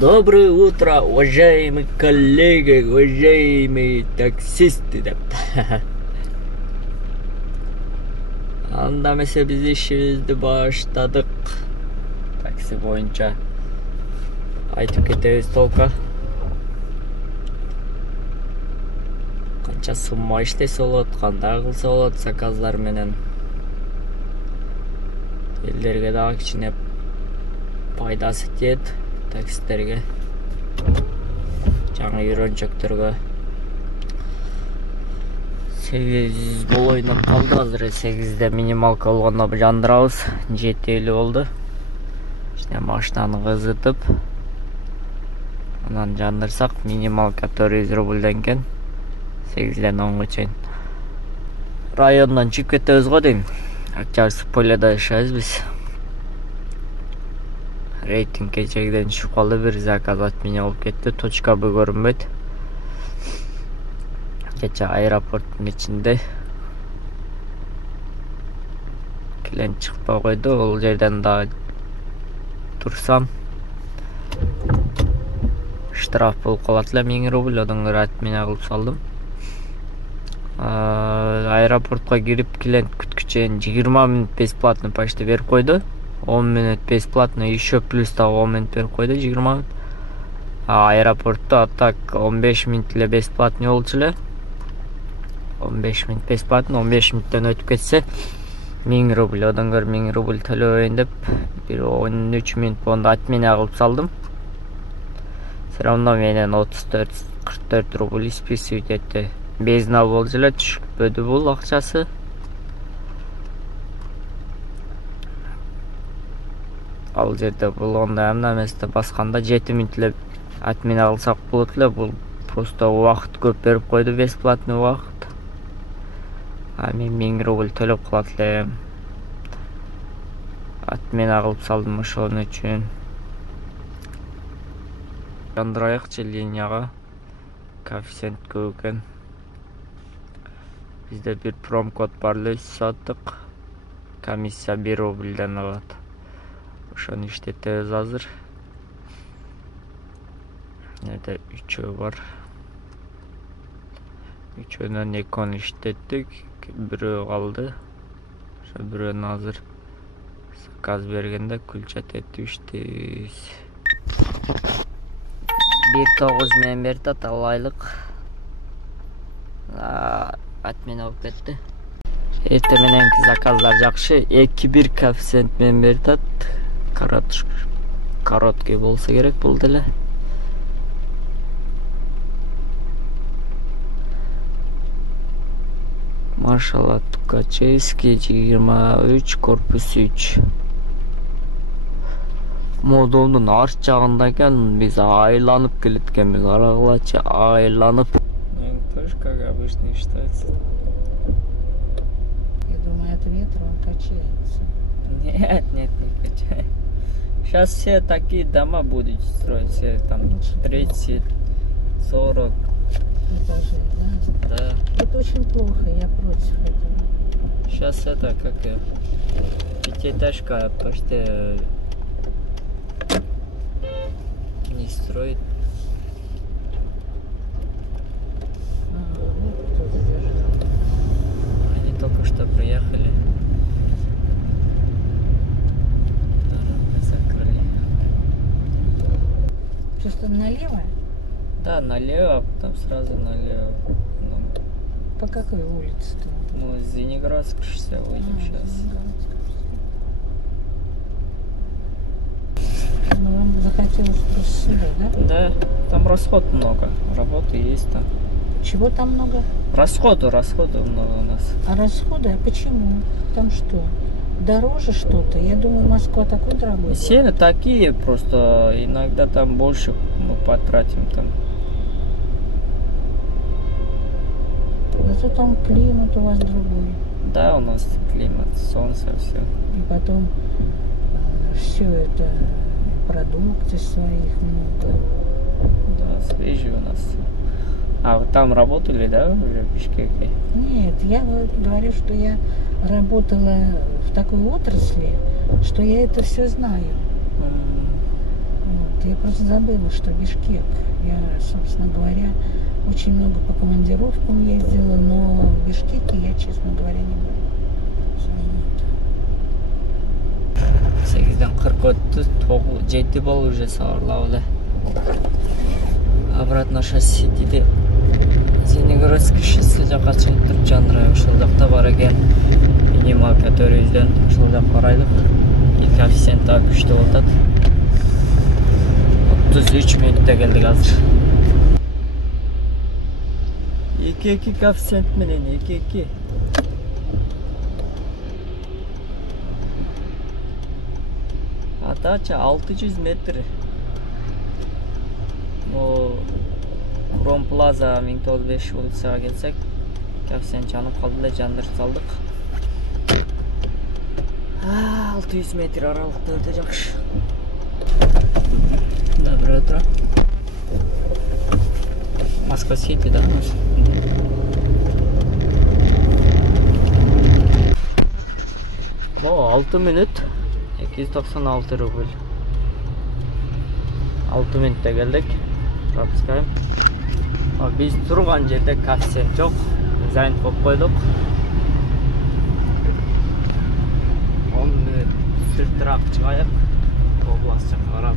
Доброе утро, уважаемые коллеги, уважаемые таксисты деп. Анда эмесе биз ишибизди баштадык. Такси боюнча айтып кетебиз толка. Канча сумма иштесе болот, кандай кылса болот заказдар менен. Элдерге дагы кичине пайдасы тиет. Таксистерге, жаңы үйрөнчөктөргө 8 болоюн калды. Азыр 8де минималка болгондо жандырабыз. 7:50 болду. Иште машинаны кызытып, анан жандырсак минималка 400 рубльден экен. 8ден 10га чейин райондон чыгып кетебиз го дейм. Октябрьский поледа жашайбыз биз. Рейтинг кечегиден түшүп калды, бир заказ отмене болуп кетти. Точка Б көрүнбөйт. Кече аэропорттун ичинде клиент чыкпай койду. Ол жерден да турсам штраф болуп калат эле 1000 рубль. Одан көрө отмене кылып салдым. Аэропортко кирип клиент күткүчөйүн 20 мүнөт бесплатно почти берип койду. 10 минут бесплатно, еще плюс дагы 10 минут берип койду, 20 минут. Аэропортто так 15 минут эле бесплатно болчу эле. 15 минут бесплатно, 15 минуттан өтүп кетсе 1000 рубль. Одан көрө 1000 рубль төлөбөйүн деп бир 13 минут болду отмене кылып салдым. Все равно менен 34-44 рубль списывать этти. Безна болчу эле, түшпөдү бул акчасы. Ал жерде болгондо эмне эместе басканда 7 минут эле отмена кылсак болот эле. Бул просто убакыт көп берип койду, бесплатный убакыт. Мен 1000 рубль төлөп калат элем. Отмена кылып салдым ошон үчүн. Жандырайыкчы линияга. Коэффициент көп экен. Бизде бир промкод бар эле, саттык. Комиссия 1 рубльден алат. Ошону иштетебиз азыр. Эде 3 бар. 3-өнөн 2 иштеттик, бирөө калды. Ошо бирөөнү азыр заказ бергенде күлчат этип иштейбиз. 1.9 менен берет, ал айлык. Отмена болуп кетти. Эрте мененки заказдар жакшы, 2-1 коэффициент менен берет. Короткий болса керек бул деле. Маршала Тукачевский 23, корпус 3. Модулдун арт жагында экен, биз айланып келет экенбиз. Карагылачы, айланып. Тоже как обычно считается. Я думаю, от ветра он качается. Нет, не качает. Сейчас все такие дома будут строить, все там 30, 40 этажей, да? Да. Это очень плохо, я против этого. Сейчас это как пятиэтажка почти не строит. Вот кто задержал. Они только что приехали. Закрыли. Сейчас там налево? Да, налево, а потом сразу налево. По какой улице-то? Ну, с Зениградской шоссе выйдем сейчас. Ну, вам захотелось просто сюда, да? Да, там расход много, работы есть там. Чего там много? Расходу много у нас. А расходы? А почему? Там что? Дороже что-то? Я думаю, Москва такой дорогой. Цены такие, просто иногда там больше мы потратим там. Зато там климат у вас другой. Да, у нас климат, солнце, все. И потом все это, продукты своих много. Да, свежие у нас все. А вы там работали, да, уже в Бишкеке? Нет, я говорю, что я работала в такой отрасли, что я это все знаю. Вот. Я просто забыла, что Бишкек. Я, собственно говоря, очень много по командировкам ездила, но в Бишкеке я, честно говоря, не была. 8-ден 40 өтті, 7 бол уже сауырлауды. Обратно шоссидейде Зенегородский шоссе жаққа шығып тұрып Жанрай ошол жақта бар екен. Минимал 400-ден ошол жаққа қарайлық. Коэффициент да күшті болтат. 33 минутта келдік азыр. 2-2 коэффициент менен 2-2. Атача 600 метр. Кром Плаза 1905 улицага келсек, коэффициент жанып калды эле, жандырып салдык. 600 метр аралыкта өтө жакшы. Доброе утро. Москва-Сити, да? 6 минут 296 рубль. 6 минутта келдик. Пропускаем. Биз турган жерде коэффициент жок. Дизайн коюп койдук. 10 минут сыртыраак чыгайык. Область жакка карап,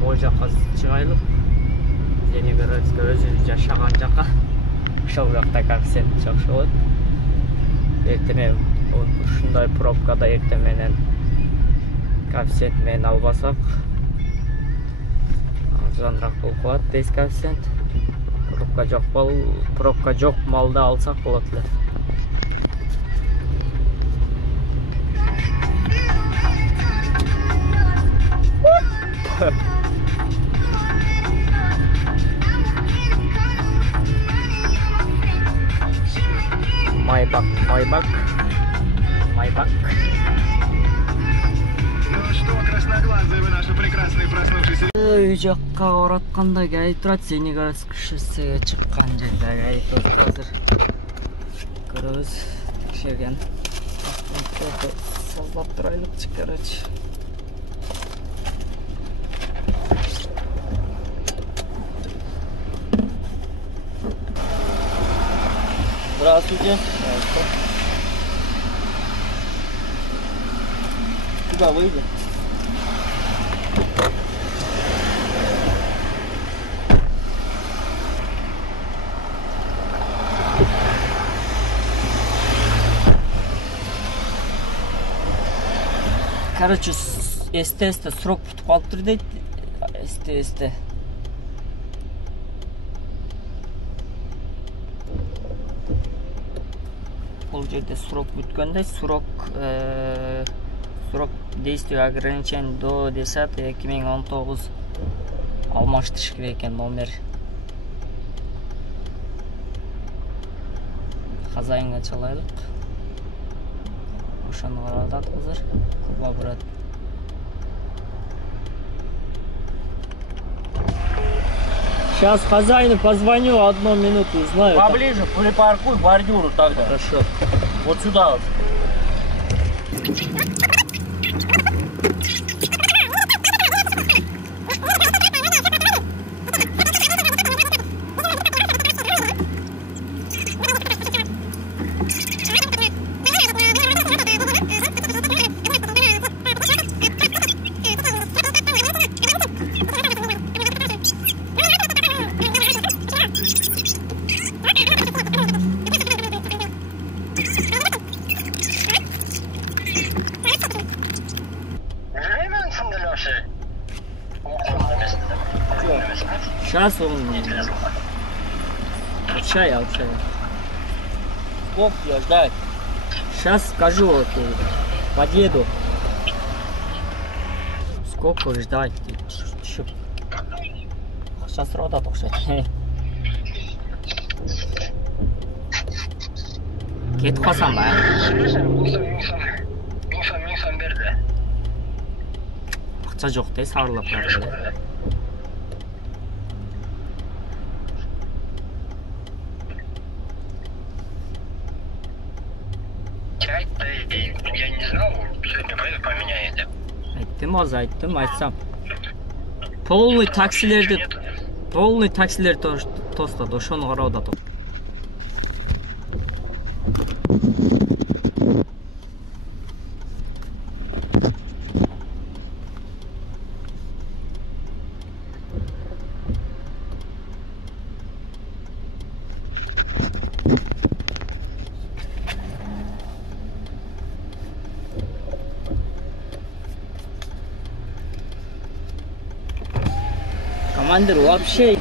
мой жакка чыгайлык. Зенегородский өзү жашаган жакка. Ошол жакта коэффициент жакшы болот. Эртеме ушундай пробкада эртең менен коэффициент менен албасак арзаныраак болуп калат. 5 коэффициент. Пробка жок малда алсак болот эле. Майбак. Ну что, красноглазые вы наши прекрасные проснувшиеся. Үй жакка баратканда келип турат, Зенегородский шоссеге чыккан жерде келип турат. Азыр көрөбүз, текшерген. Созлап турайлыкчы, короче. Здравствуйте. Куда выйдем? Короче, СТ срок бүтүп калыптыр дейт. СТ. Бул жерде срок бүткөндө, срок действия ограничен до 10-2019 алмаштырыш керек экен номер. Хозяинга чалайлык. Ошону карадат кызыр. Куба брат. Сейчас хозяину позвоню, 1 минуту узнаю. Поближе, припаркуй бордюру тогда. Хорошо. Вот сюда вот. Сейчас он... Чай. Сколько тебя ждать? Сейчас скажу, вот, подъеду. Сколько ждать? Сейчас рода токшет. Кетип калсам ба? Миңсон берди. Акча жок дейт, сарылап калды. Я не знал, сегодня поеду поменяете. Айттым, айтсам. полный таксилер тостады, ошону карап атат. Командир, вообще...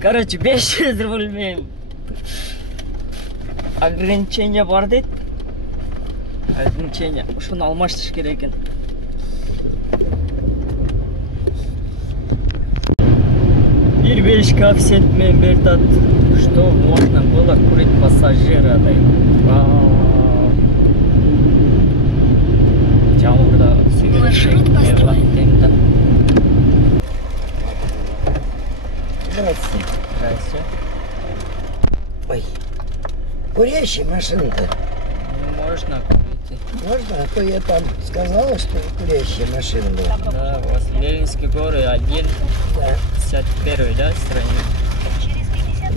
Короче, 500 рубль мен ограничение бар дейт. Ограничение. Ошону алмаштырыш керек экен. Бир 5 коэффициент мен бертат, что можно было курить пассажира. Жамурда сигарет да. Здравствуйте. Здрасте. Ой, курящая машина-то. Можно курить. Можно? А то я там сказала, что курящая машина была. Да, у вас Ленинские горы 1, Да. 51, да, стране?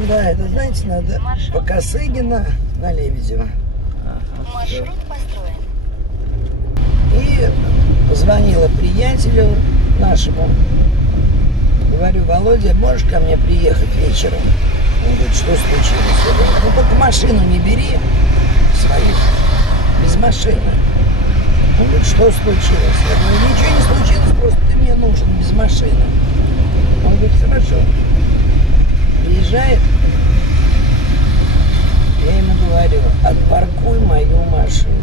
Да, это, знаете, надо по Косыгина на Лебедева. Ага, всё. И позвонила приятелю нашему. Говорю, Володя, можешь ко мне приехать вечером? Он говорит, что случилось? Я говорю, ну только машину не бери свою, без машины. Он говорит, что случилось? Я говорю, ничего не случилось, просто ты мне нужен без машины. Он говорит, хорошо. Приезжает, я ему говорю, отпаркуй мою машину.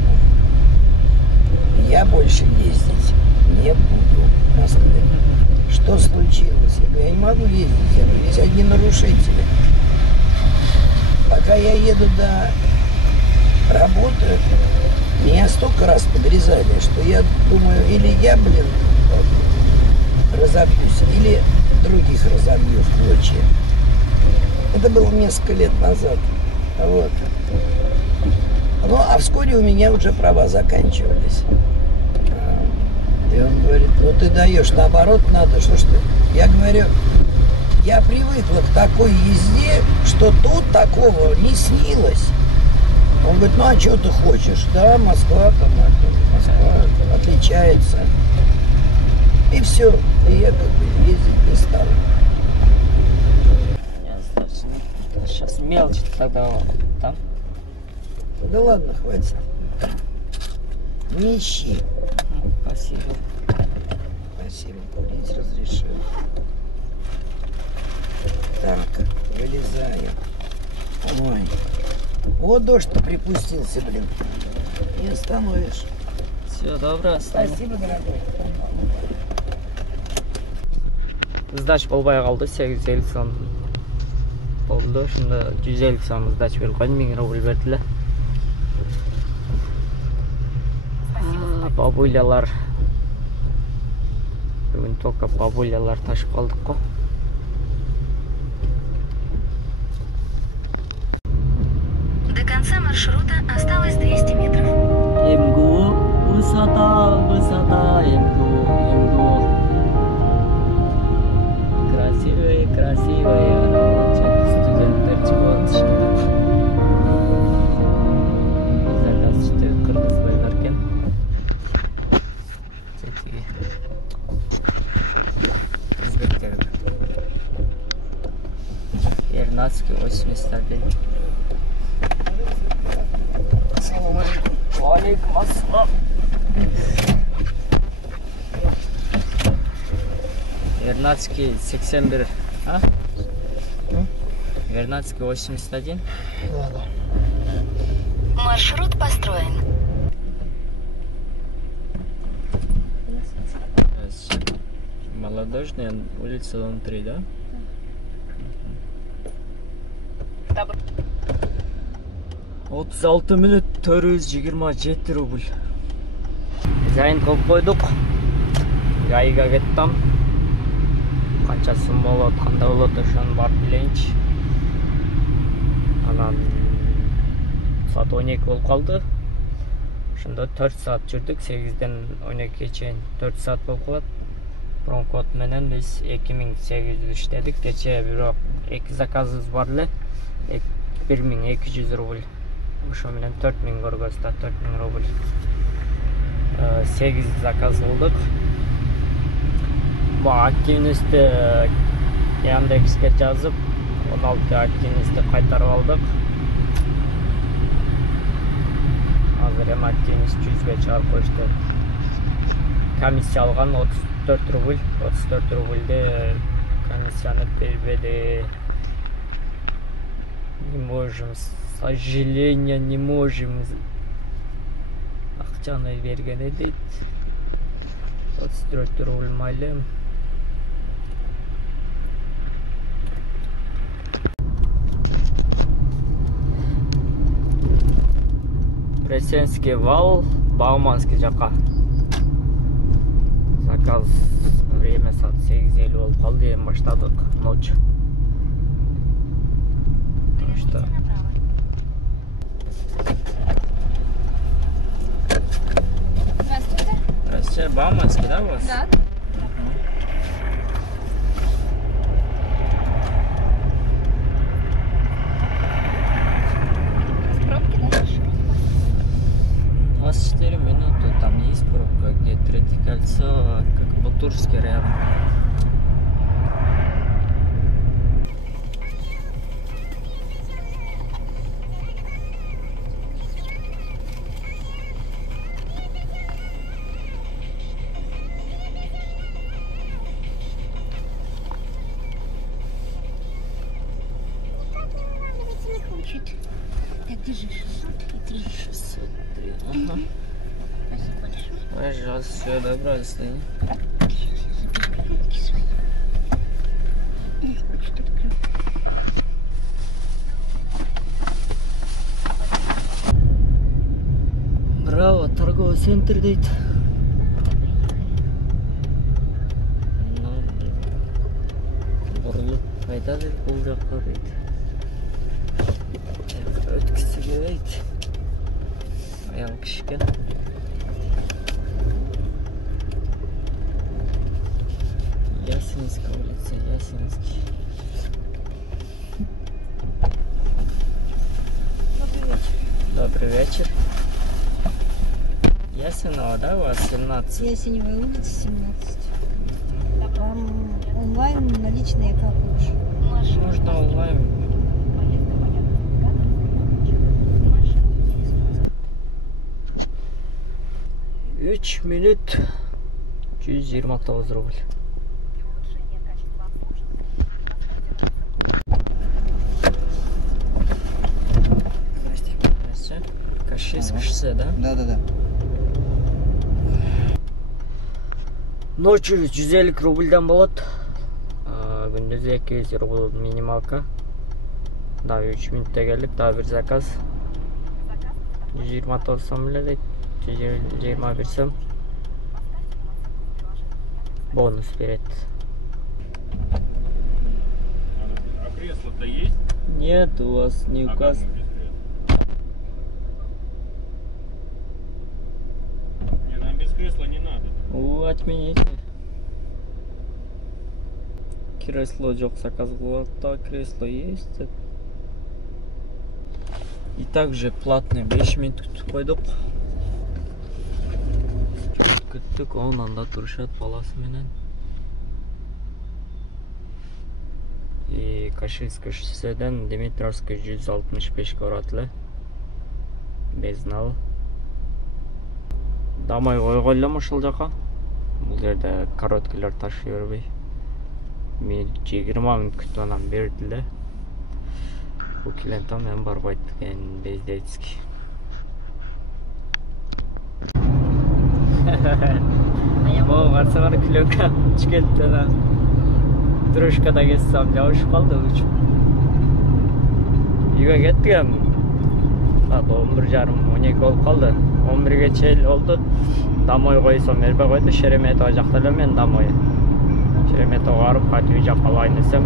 Я больше ездить не буду в Москве. Что случилось? Я говорю, я не могу ездить. Я говорю, есть одни нарушители. Пока я еду до работы, меня столько раз подрезали, что я думаю, или я, разобьюсь, или других разобью в клочья. Это было несколько лет назад. Вот. Ну, а вскоре у меня уже права заканчивались. И он говорит, ну ты даешь, наоборот надо, что ж ты? Я говорю, я привыкла к такой езде, что тут такого не снилось. Он говорит, ну а что ты хочешь? Да, Москва там, Москва отличается. И все, и я как бы ездить не стал. Сейчас мелочь тогда там. Да ладно, хватит. Не ищи. Спасибо. Спасибо, курить разрешил. Так, вылезаю. Ой. Вот дождь-то припустился, блин. Не остановишь. Все, добро, Спасибо, дорогой. Сдач болбай калды, 850 сом болду. Ошондо 150 сом сдач берип койдум, 1000 рубль бердиле. Бабулялар. Бүгүн только бабулялар ташып калдык го. До конца маршрута осталось 200 метров. МГУ, высота, МГУ. Красивые. Студенттер чыгып атышты. Заказчы кыргызбайлар экен. Өзбектер. Вернадский 81. Ассаламу алейкум. Валейкум ассалам. Вернадский 81. А? Вернадский 81. Ладно. Маршрут построен. Молодежная, улица Дом 3, да? Да. 36 минут 427 рубль. Зайын кылып койдук. Жайга кеттим. Канча сум болот, кандай болот ошону барып билейинчи. Анан саат 12 болуп калды. Ошондо 4 саат жүрдүк, 8ден 12-ге чейин 4 саат болуп калат. Промкод менен биз 2800 иштедик. Кече бирок 2 заказыбыз бар эле. 1200 рубль. Ошо менен 4000 көргөз да, 4000 рубль. 8 заказ кылдык. Бу активности Яндекске жазып, 16 активности кайтарып алдык. Азыр эми активность 100ге чыгарып коюшту. Комиссия алган 34 рубль. 34 рубльде комиссияны бербеди. Не можем, сожаление, не можем. Акчаны берген дейт. 34 рубль майлы. Пресенский вал, Бауманский жака. Заказ время саат 8:50 болуп калды, эми баштадык ночь. Что? Здравствуйте. Здравствуйте, Бауманский, да, у вас? Да. Пробки, да? 24 минуты, там есть пробка, где Третье кольцо, как Бутурский рядом. Так, держи 603. 603. Ага. Спасибо большое. Пожалуйста, все добро, достань. Браво, торговый центр дейт. Бурылып кайтады бул жакка дейт. Өткісі келейді. Аял кішкен. Ясинская улица, Ясинский. Добрый вечер. Добрый вечер. Ясенова, да, у вас 17? Ясеневая улица, 17. Вам онлайн наличные как лучше? Можно онлайн. 3 минут 129 рубль. Здрасте. Каширск шоссе, да? Да. Ночью 150 рубльдан болот. Күндүзү 200 рубль минималка. Да, 3 минутта келип, да бир заказ. 129 сом эле дейт. 121 сом. Бонус берет. А кресло-то есть? Нет, у вас не указ. Не, нам без кресла не надо. Отмените. Кресло жок, заказ кылат, кресло есть. И также платный 5 минут күтүп койдук. Күттүк, онанда турушат баласы менен. И Каширское шосседен Димитровский 165 барат эле. Безнал. Дамай койгон элем ушул жака. Бул жерде короткилер ташый бербей. Мен 20 минут күтүп анан берди эле. Бул клиентам мен барбайт экен бездейский. Бо барсаңар клёка чекеттен Трушкада кетсем жабышып калды учуп. Үйгө кеттим. Саат 11:30-12 болуп калды. 11ге чейин болду. Домой койсом бербей койду. Шереметова жакта эле мен домой. Шереметова барып кайтып үй жакка алайын десем.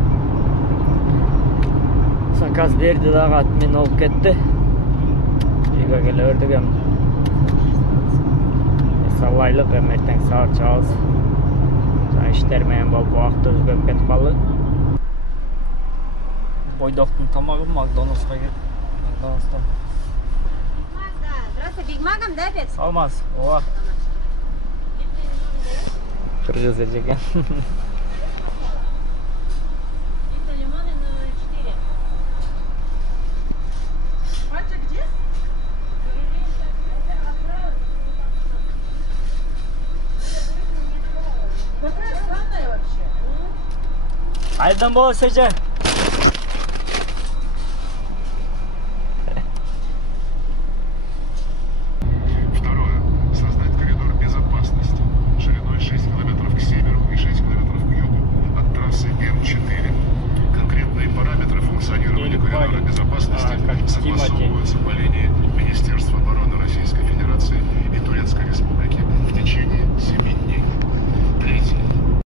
Заказ берди дагы, админ алып кетти. Үйгө келе бердик эми. салайлык, эртең саат чыгабыз. Иштер менен болуп убакыт өзгөрүп кетип калды. Бойдоктун тамагы Макдональдсқа келдик. Макдональдстан. Здравствуйте, Биг Маком, да, опять? Салмас. Ооба. Кыргыз экен. Айдан боло Сежен.